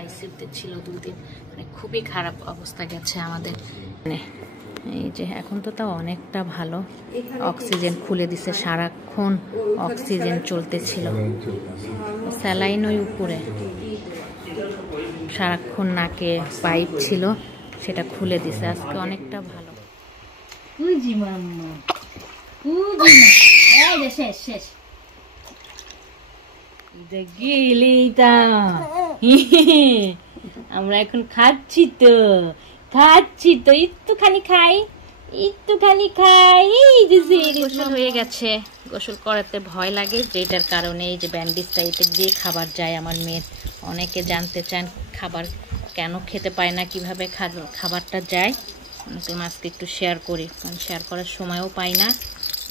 আইসিইউতে ছিল 2 দিন, মানে খুবই খারাপ অবস্থা গেছে আমাদের। মানে এই যে এখন তো তাও অনেকটা ভালো, অক্সিজেন খুলে দিছে, সারাক্ষণ অক্সিজেন চলতেছিল, স্যালাইন ওই উপরে সারাক্ষণ নাকে পাইপ ছিল, সেটা খুলে দিছে, আজকে অনেকটা ভালো। আমরা এখন খাচ্ছি তো একটুখানি খাই। গোসল হয়ে গেছে, গোসল করাতে ভয় লাগে, যেটার কারণে এই যে ব্যান্ডেজটা এতে দিয়ে খাবার যায় আমার মেয়ের। অনেকে জানতে চান খাবার কেন খেতে পায় না, কিভাবে খাবারটা যায়, অনেকে আজকে একটু শেয়ার করি, কারণ শেয়ার করার সময়ও পাই না।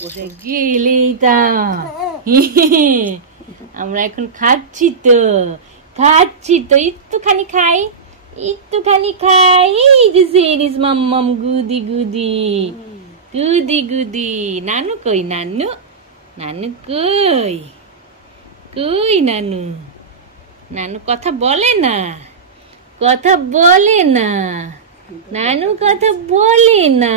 বসে গেলেই তা আমরা এখন খাচ্ছি তো একটুখানি খাই। মাম্মাম গুদি গুদি। নানু কই? নানু কই নানু কথা বলে না, নানু কথা বলে না।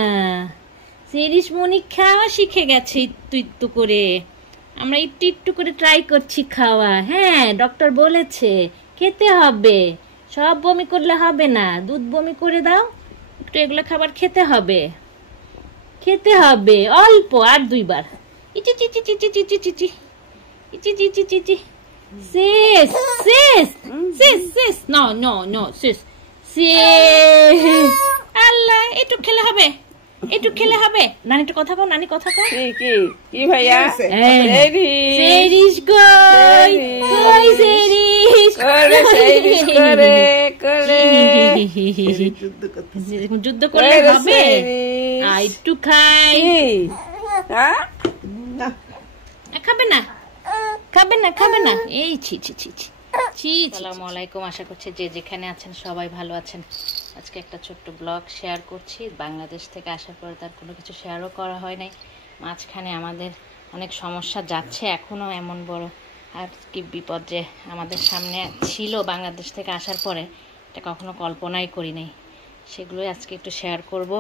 সেরিসমণি খাওয়া শিখে গেছে একটু করে, আমরা একটু করে ট্রাই করছি খাওয়া। হ্যাঁ, ডক্টর বলেছে খেতে হবে, সব বমি করলে হবে না, দুধ বমি করে দাও, একটু এগুলো খাবার খেতে হবে অল্প, আর 2 বার। আল্লাহ, একটু খেলে হবে। নানি একটু কথা কও, কি ভাইয়া? সেরিস যুদ্ধ করলে হবে, একটু খাই। খাবে না। এই ছি। আসসালামু আলাইকুম, আশা করছি যে যেখানে আছেন সবাই ভালো আছেন। আজকে একটা ছোট্ট ব্লগ শেয়ার করছি। বাংলাদেশ থেকে আসার পরে তার কোনো কিছু শেয়ারও করা হয় নাই। মাঝখানে আমাদের অনেক সমস্যা যাচ্ছে এখনও, এমন বড় আর কি বিপদ যে আমাদের সামনে ছিল বাংলাদেশ থেকে আসার পরে, এটা কখনো কল্পনাই করি নাই। সেগুলোই আজকে একটু শেয়ার করব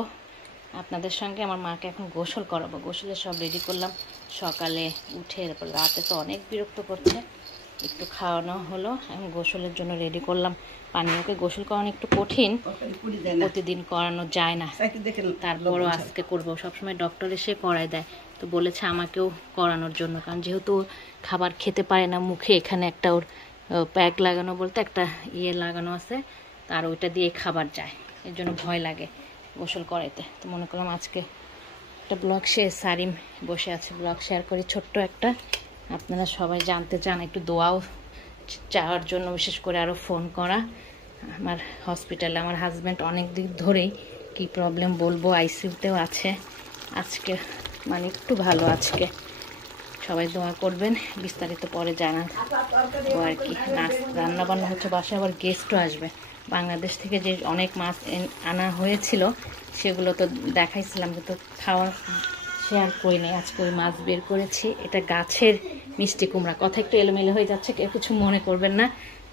আপনাদের সঙ্গে। আমার মাকে এখন গোসল করাবো, গোসলে সব রেডি করলাম সকালে উঠে, এরপর রাতে তো অনেক বিরক্ত করছে, একটু খাওয়ানো হলো, এখন গোসলের জন্য রেডি করলাম। পানীয়কে গোসল করানো একটু কঠিন, প্রতিদিন করানো যায় না, তারপরও আজকে করবো। সবসময় ডক্টর এসে করায় দেয়, তো বলেছে আমাকেও করানোর জন্য, কারণ যেহেতু খাবার খেতে পারে না মুখে, এখানে একটা ওর প্যাক লাগানো বলতে একটা লাগানো আছে, তার ওইটা দিয়ে খাবার যায়, এর জন্য ভয় লাগে গোসল করাইতে। তো মনে করলাম আজকে একটা ব্লগ সারিম বসে আছে, ব্লগ শেয়ার করি ছোট্ট একটা। আপনারা সবাই জানতে চান, একটু দোয়াও চাওয়ার জন্য বিশেষ করে আরও ফোন করা। আমার হসপিটালে আমার হাজব্যান্ড অনেক দিন ধরেই কি প্রবলেম বলবো, আইসিইউতেও আছে, আজকে মানে একটু ভালো। আজকে সবাই দোয়া করবেন, বিস্তারিত পরে জানান ও আর কি। রান্না বান্না হচ্ছে, বাসায় আবার গেস্টও আসবে। বাংলাদেশ থেকে যে অনেক মাছ আনা হয়েছিল সেগুলো তো দেখাইছিলাম, কিন্তু খাওয়ার শেয়ার করি নাই। আজকে ওই মাছ বের করেছি, এটা গাছের মিষ্টি কুমড়া। কথা একটু এলোমেলো হয়ে যাচ্ছে, কেউ কিছু মনে করবেন না,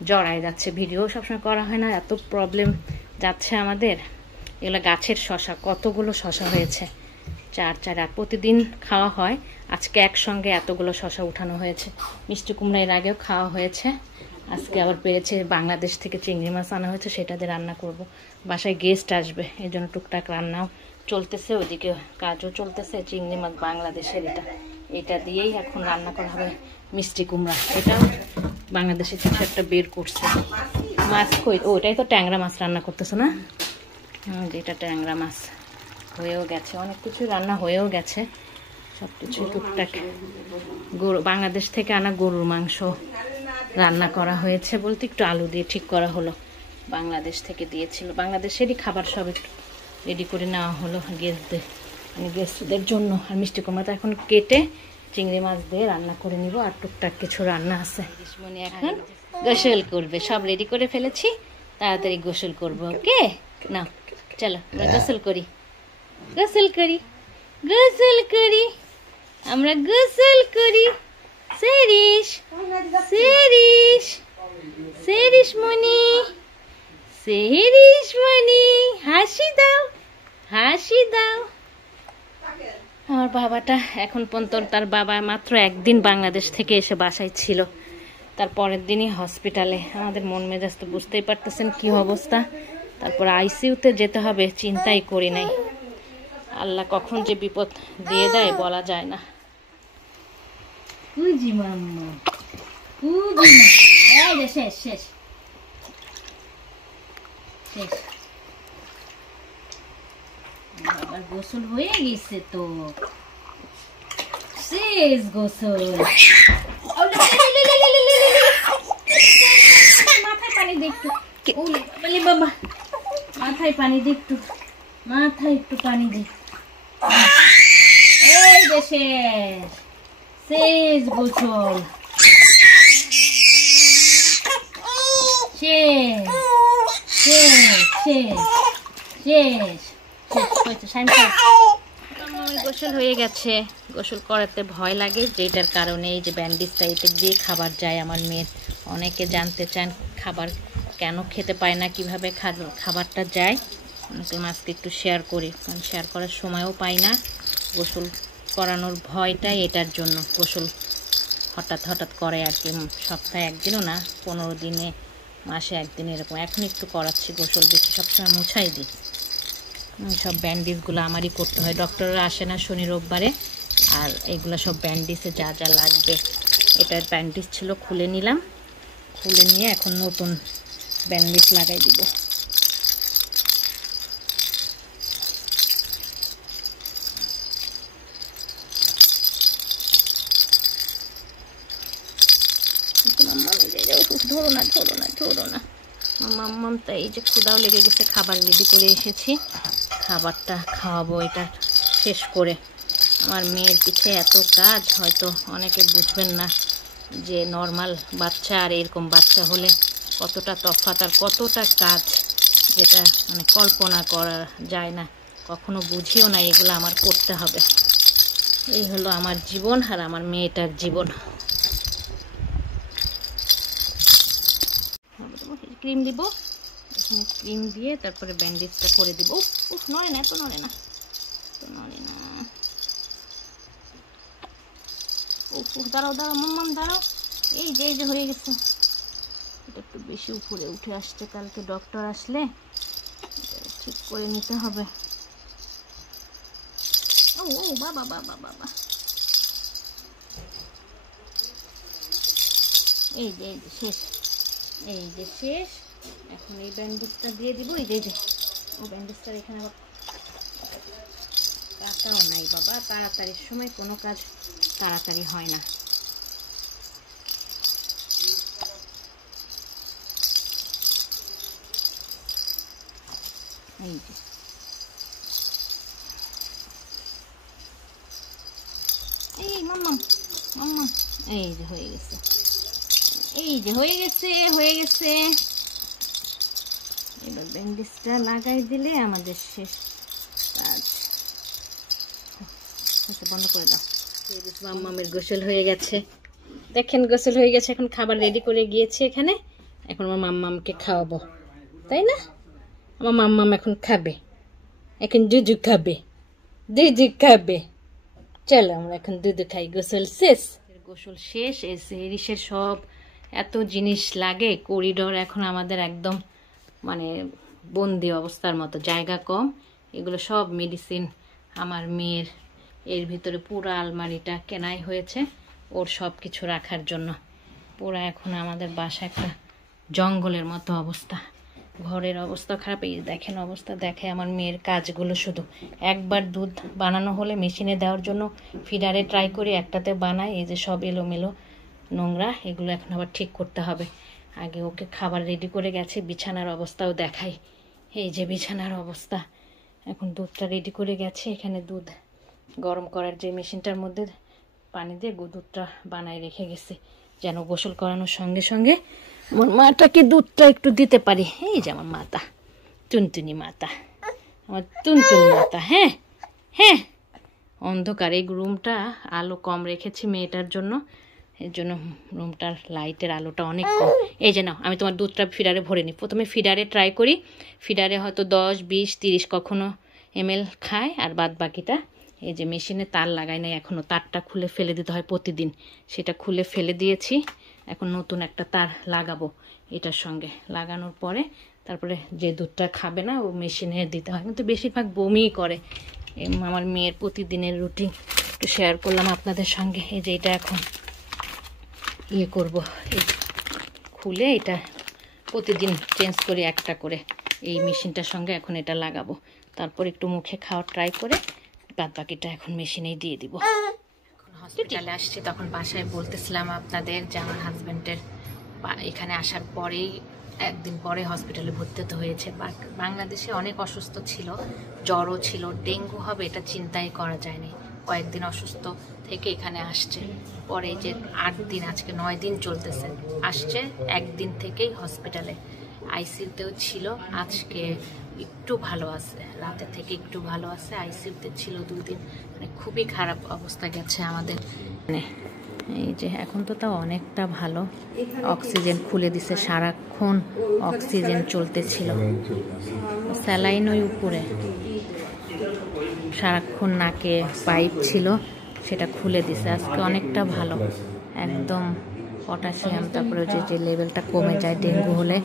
জড়ায় যাচ্ছে, ভিডিও সবসময় করা হয় না, এত প্রবলেম যাচ্ছে আমাদের। এগুলো গাছের শশা, কতগুলো শশা হয়েছে, 4 আর প্রতিদিন খাওয়া হয়, আজকে একসঙ্গে এতগুলো শশা উঠানো হয়েছে। মিষ্টি কুমড়া এর আগেও খাওয়া হয়েছে, আজকে আবার পেরেছে। বাংলাদেশ থেকে চিংড়ি মাছ আনা হয়েছে, সেটা দিয়ে রান্না করব। বাসায় গেস্ট আসবে, এই জন্য টুকটাক রান্নাও চলতেছে, ওদিকে কাজও চলতেছে। চিংড়ি মাছ বাংলাদেশের, এটা দিয়েই এখন রান্না করা হবে মিষ্টি কুমড়া। এটাও বাংলাদেশের কিছু একটা বের করছে মাছ। কই, ওটাই তো ট্যাংরা মাছ রান্না করতেছে না? যেটা ট্যাংরা মাছ হয়েও গেছে, অনেক কিছু রান্না হয়েও গেছে, সব কিছু টুকটাক। বাংলাদেশ থেকে আনা গরুর মাংস রান্না করা হয়েছে, বলতে একটু আলু দিয়ে ঠিক করা হলো, বাংলাদেশ থেকে দিয়েছিল। বাংলাদেশেরই খাবার সব একটু রেডি করে নেওয়া হলো গেস্টদের জন্য। আর মিষ্টি কুমড়াটা এখন কেটে চিংড়ি মাছ দিয়ে রান্না করে নিব, আর টুকটাক কিছু রান্না আছে। মনে এখন গোসল করবে, সব রেডি করে ফেলেছি, তাড়াতাড়ি গোসল করবো। ওকে, না চলো আমরা গোসল করি, আমরা গোসল করি। সেরিস মনি সেহরিশমণি, হাসি দাও, হাসি দাও। আমার বাবাটা এখন পর্যন্ত, তার বাবা মাত্র একদিন বাংলাদেশ থেকে এসে বাসায় ছিল, তার পরের দিনই হসপিটালে। আমাদের মন মেজাজ তো বুঝতেই পারতেছেন কি অবস্থা। তারপর আইসিইউতে যেতে হবে, চিন্তাই করি নাই। আল্লাহ কখন যে বিপদ দিয়ে দেয় বলা যায় না। কুজি মাম্মা, কুজি মাম্মা, এই যে শেষ শেষ শেষ। আবার গোসল হয়ে গেছে তো, শেষ গোসল। মাথায় পানি দে একটু, বাবা মাথায় পানি দে একটু, মাথায় একটু পানি দে। এই যে শেষ, শেষ গোসল, শেষ শেষ শেষ শেষ গোসল হয়ে গেছে। গোসল করাতে ভয় লাগে, যেটার কারণে এই যে ব্যান্ডেজটা, এতে দিয়ে খাবার যায় আমার মেয়ের। অনেকে জানতে চান খাবার কেন খেতে পায় না, কিভাবে খাবারটা যায়। আজকে একটু শেয়ার করি, কারণ শেয়ার করার সময়ও পাই না। গোসল করানোর ভয়টাই এটার জন্য। গোসল হঠাৎ হঠাৎ করে আর কি, সপ্তাহে একদিনও না, 15 দিনে, মাসে একদিন এরকম। এখন একটু করাচ্ছি গোসল, বেশি সবসময় মুছাই দিই। সব ব্যান্ডেজগুলো আমারই করতে হয়, ডক্টররা আসে না শনি রোববারে। আর এগুলো সব ব্যান্ডেজে যা যা লাগবে। এটার ব্যান্ডেজ ছিল, খুলে নিলাম, খুলে নিয়ে এখন নতুন ব্যান্ডেজ লাগাই দিব। ধরো না ধরো না ধরো না। মাম্মাম তো এই যে ক্ষুধাও লেগে গেছে, খাবার রেডি করে এসেছি, খাবারটা খাওয়াবো এটা শেষ করে। আমার মেয়ের পিছে এত কাজ, হয়তো অনেকে বুঝবেন না যে নর্মাল বাচ্চা আর এরকম বাচ্চা হলে কতটা তফাৎ আর কতটা কাজ, যেটা মানে কল্পনা করা যায় না, কখনো বুঝিও না এগুলো আমার করতে হবে। এই হলো আমার জীবন আর আমার মেয়েটার জীবন। ক্রিম দিব, এখানে ক্রিম দিয়ে তারপরে ব্যান্ডেজটা করে দিব। উফ নড়ে না, এত নড়ে না, তো নড়ে না। উফ দাঁড়াও দাঁড়াও মাম্মাম দাঁড়াও। এই যে হয়ে গেছে। এটা একটু বেশি উপরে উঠে আসছে, কালকে ডক্টর আসলে ঠিক করে নিতে হবে। ও বাবা বাবা বাবা। এই যে শেষ, এই যে শেষ। এখন এই ব্যান্ডেজটা দিয়ে দিব। এই যে ও ব্যান্ডেজটার এখানে আবার কাটাও নাই বাবা, তাড়াতাড়ির সময় কোনো কাজ তাড়াতাড়ি হয় না। এই যে এই মাম্মাম মাম্মাম, এই যে হয়ে গেছে, এই যে হয়ে গেছে হয়ে গেছে। এবার ব্যান্ডেজটা লাগাই দিলে আমাদের শেষ কাজ। বন্ধ করে দাও। মাম্মামের গোসল হয়ে গেছে, দেখেন গোসল হয়ে গেছে। এখন খাবার রেডি করে গিয়েছে এখানে। এখন আমার মাম্মামকে খাওয়াবো, তাই না? আমার মাম্মাম এখন খাবে, এখন দুধু খাবে, দুধু খাবে। চলো আমরা এখন দুধু খাই। গোসল শেষ, গোসল শেষ। এরিসের সব এত জিনিস লাগে, করিডোর এখন আমাদের একদম মানে বন্দি অবস্থার মতো, জায়গা কম। এগুলো সব মেডিসিন আমার মেয়ের, এর ভিতরে পুরো আলমারিটা কেনাই হয়েছে ওর সব কিছু রাখার জন্য। পুরো এখন আমাদের বাসা একটা জঙ্গলের মতো অবস্থা, ঘরের অবস্থা খারাপ। এই দেখেন অবস্থা, দেখে আমার মেয়ের কাজগুলো। শুধু একবার দুধ বানানো হলে মেশিনে দেওয়ার জন্য ফিডারে ট্রাই করি, একটাতে বানাই। এই যে সব এলোমেলো নোংরা, এগুলো এখন আবার ঠিক করতে হবে। আগে ওকে খাবার রেডি করে গেছে, বিছানার অবস্থাও দেখাই। এই যে বিছানার অবস্থা, এখন দুধটা রেডি করে গেছে। এখানে দুধ গরম করার যে মেশিনটার মধ্যে পানি দিয়ে দুধটা বানায় রেখে গেছে, যেন গোসল করানোর সঙ্গে সঙ্গে আমার মাটাকে দুধটা একটু দিতে পারি। এই যে আমার মাতা, টুনটুনি মাতা, আমার টুনটুনি মাতা। হ্যাঁ হ্যাঁ, অন্ধকার, এই রুমটা আলো কম রেখেছি মেয়েটার জন্য। এর জন্য রুমটার লাইটের আলোটা অনেক কম। এই যে নাও, আমি তোমার দুধটা ফিডারে ভরে নিই। প্রথমে ফিডারে ট্রাই করি, ফিডারে হয়তো 10, 20, 30 কখনো ml খায়, আর বাদ বাকিটা এই যে মেশিনে তার লাগাই নাই এখনও, তারটা খুলে ফেলে দিতে হয় প্রতিদিন, সেটা খুলে ফেলে দিয়েছি। এখন নতুন একটা তার লাগাবো এটার সঙ্গে, লাগানোর পরে তারপরে যে দুধটা খাবে না ও মেশিনে দিতে হয়, কিন্তু বেশিরভাগ বমিই করে। আমার মেয়ের প্রতিদিনের রুটিন একটু শেয়ার করলাম আপনাদের সঙ্গে। এই যে এটা এখন ইয়ে করবো, এই খুলে এটা প্রতিদিন চেঞ্জ করি একটা করে, এই মেশিনটার সঙ্গে এখন এটা লাগাবো, তারপর একটু মুখে খাওয়া ট্রাই করে বাদ বাকিটা এখন মেশিনেই দিয়ে দিব। এখন হসপিটালে আসছি, তখন বাসায় বলতেছিলাম আপনাদের যে আমার হাজব্যান্ডের এখানে আসার পরেই একদিন পরে হসপিটালে ভর্তি হতে হয়েছে। বাংলাদেশে অনেক অসুস্থ ছিল, জ্বরও ছিল, ডেঙ্গু হবে এটা চিন্তাই করা যায়নি। কয়েকদিন অসুস্থ থেকে এখানে আসছে, পরে যে 8 দিন, আজকে 9 দিন চলতেছে, আসছে একদিন থেকেই হসপিটালে, আইসিইউতেও ছিল। আজকে একটু ভালো আছে, রাতে থেকে একটু ভালো আছে, আইসিইউতে ছিল 2 দিন, মানে খুবই খারাপ অবস্থা গেছে আমাদের। এই যে এখন তো তাও অনেকটা ভালো, অক্সিজেন খুলে দিছে, সারাক্ষণ অক্সিজেন চলতেছিল, স্যালাইন ওই উপরে, সারাক্ষণ নাকে পাইপ ছিল সেটা খুলে দিছে, আজকে অনেকটা ভালো একদম। পটাশিয়াম তারপরে যে লেভেলটা কমে যায় ডেঙ্গু হলে,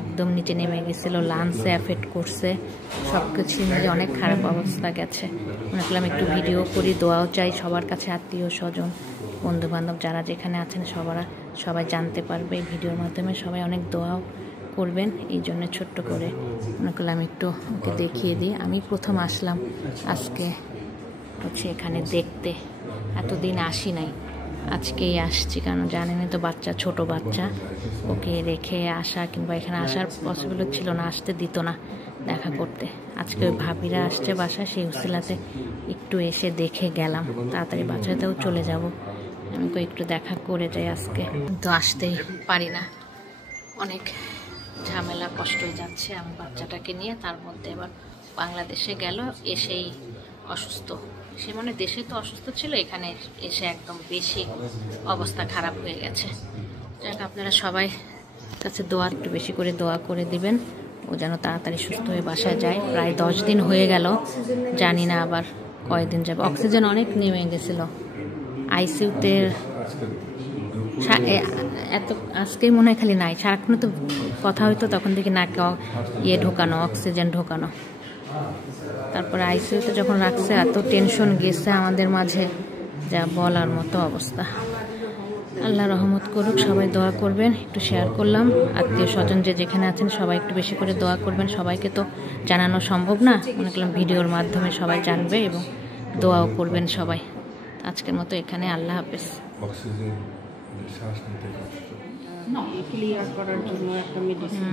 একদম নিচে নেমে গেছিলো, লাংসে এফেক্ট করছে, সব কিছু মিলে অনেক খারাপ অবস্থা গেছে। মনে করলাম একটু ভিডিও করি, দোয়াও চাই সবার কাছে, আত্মীয় স্বজন বন্ধু বান্ধব যারা যেখানে আছেন সবাই জানতে পারবে এই ভিডিওর মাধ্যমে, সবাই অনেক দোয়াও করবেন, এই জন্য ছোট্ট করে মনে করলাম একটু ওকে দেখিয়ে দিই। আমি প্রথম আসলাম আজকে হচ্ছে এখানে দেখতে, এতদিন আসি নাই, আজকেই আসছি, কারণ জানেনই তো বাচ্চা, ছোট বাচ্চা, ওকে রেখে আসা কিংবা এখানে আসার পসিবল ছিল না, আসতে দিত না দেখা করতে। আজকে ওই ভাবিরা আসছে বাসায়, সেই উসিলাতে একটু এসে দেখে গেলাম, তাড়াতাড়ি বাচ্চাতেও চলে যাব, আমি তো একটু দেখা করে যাই আজকে, তো আসতেই পারি না, অনেক ঝামেলা কষ্ট হয়ে যাচ্ছে আমার বাচ্চাটাকে নিয়ে। তার মধ্যে এবার বাংলাদেশে গেল, এসেই অসুস্থ, সে মনে দেশে তো অসুস্থ ছিল, এখানে এসে একদম বেশি অবস্থা খারাপ হয়ে গেছে। যাক, আপনারা সবাই কাছে দোয়া, একটু বেশি করে দোয়া করে দিবেন, ও যেন তাড়াতাড়ি সুস্থ হয়ে বাসায় যায়। প্রায় 10 দিন হয়ে গেল, জানি না আবার কয়দিন যাবে। অক্সিজেন অনেক নেমে গেছিলো আইসিইউতে, এত আজকেই মনে হয় খালি নাই, সারাক্ষণ তো কথা হইতো, তখন থেকে নাকে ইয়ে ঢোকানো, অক্সিজেন ঢোকানো। তারপরে আইসিইউতে যখন রাখছে, এত টেনশন গেছে আমাদের মাঝে, যা বলার মতো অবস্থা। আল্লাহ রহমত করুক, সবাই দোয়া করবেন, একটু শেয়ার করলাম, আত্মীয় স্বজন যে যেখানে আছেন সবাই একটু বেশি করে দোয়া করবেন। সবাইকে তো জানানো সম্ভব না, মনে করলাম ভিডিওর মাধ্যমে সবাই জানবে এবং দোয়াও করবেন সবাই। আজকের মতো এখানে, আল্লাহ হাফেজ। শ্বাস নিতে কষ্ট না, ক্লিয়ার করার জন্য একটা medicine.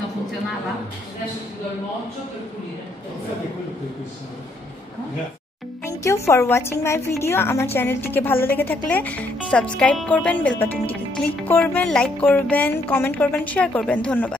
Non funzionava? Thank you for watching my video. আমার চ্যানেলটিকে ভালো লেগে থাকলে সাবস্ক্রাইব করবেন, বেল বাটনটিকে ক্লিক করবেন, লাইক করবেন, কমেন্ট করবেন, শেয়ার করবেন। ধন্যবাদ।